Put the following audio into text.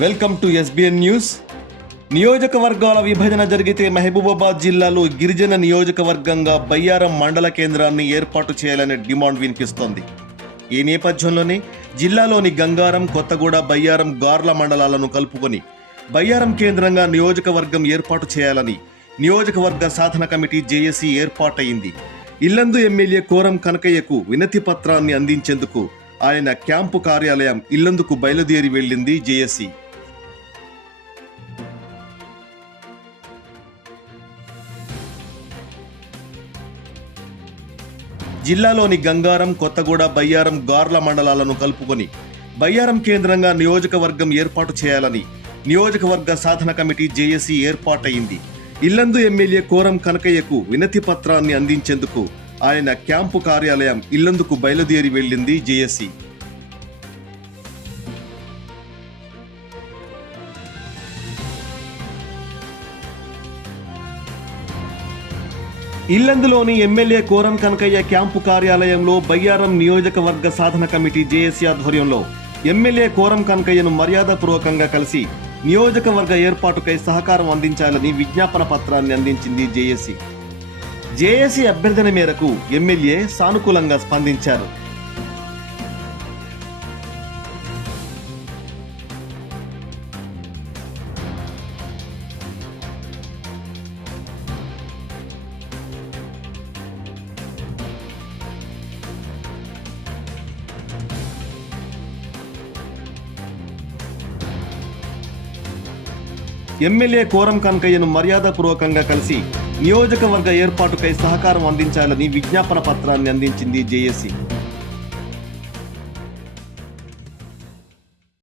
Welcome to SBN news. నియోజకవర్గాల విభజన జరిగితే మహబూబాబాద్ జిల్లాలో గిరిజన నియోజకవర్గంగా బయ్యారం మండల కేంద్రాన్ని ఏర్పాటు చేయాలనే డిమాండ్ వినిపిస్తోంది. ఈ నేపథ్యంలోనే జిల్లాలోని గంగారం, కొత్తగూడ, బయ్యారం, గార్ల మండలాలను కలుపుకొని బయ్యారం కేంద్రంగా నియోజకవర్గం ఏర్పాటు చేయాలని నియోజకవర్గ సాధన కమిటీ జేఏసీ ఏర్పాటైంది. ఇల్లందు ఎమ్మెల్యే కోరం కనకయ్యకు వినతి పత్రాన్ని అందించేందుకు ఆయన క్యాంపు కార్యాలయం ఇల్లందుకు బయలుదేరి వెళ్లింది జేఏసీ. జిల్లాలోని గంగారం, కొత్తగూడ, బయ్యారం, గార్ల మండలాలను కలుపుకొని బయ్యారం కేంద్రంగా నియోజకవర్గం ఏర్పాటు చేయాలని నియోజకవర్గ సాధన కమిటీ జేఏసీ ఏర్పాటైంది. ఇల్లందు ఎమ్మెల్యే కోరం కనకయ్యకు వినతి పత్రాన్ని అందించేందుకు ఆయన క్యాంపు కార్యాలయం ఇల్లందుకు బయలుదేరి వెళ్లింది జేఏసీ. ఇల్లందులోని ఎమ్మెల్యే కోరం కనకయ్య క్యాంపు కార్యాలయంలో బయ్యారం నియోజకవర్గ సాధన కమిటీ జేఏసీ ఆధ్వర్యంలో ఎమ్మెల్యే కోరం కనకయ్యను మర్యాదపూర్వకంగా కలిసి నియోజకవర్గ ఏర్పాటుకై సహకారం అందించాలని విజ్ఞాపన పత్రాన్ని అందించింది జేఏసీ. జేఏసీ అభ్యర్థన మేరకు ఎమ్మెల్యే సానుకూలంగా స్పందించారు. ఎమ్మెల్యే కోరం కనకయ్యను మర్యాదపూర్వకంగా కలిసి నియోజకవర్గ ఏర్పాటుకై సహకారం అందించాలని విజ్ఞాపన పత్రాన్ని అందించింది జేఏసీ.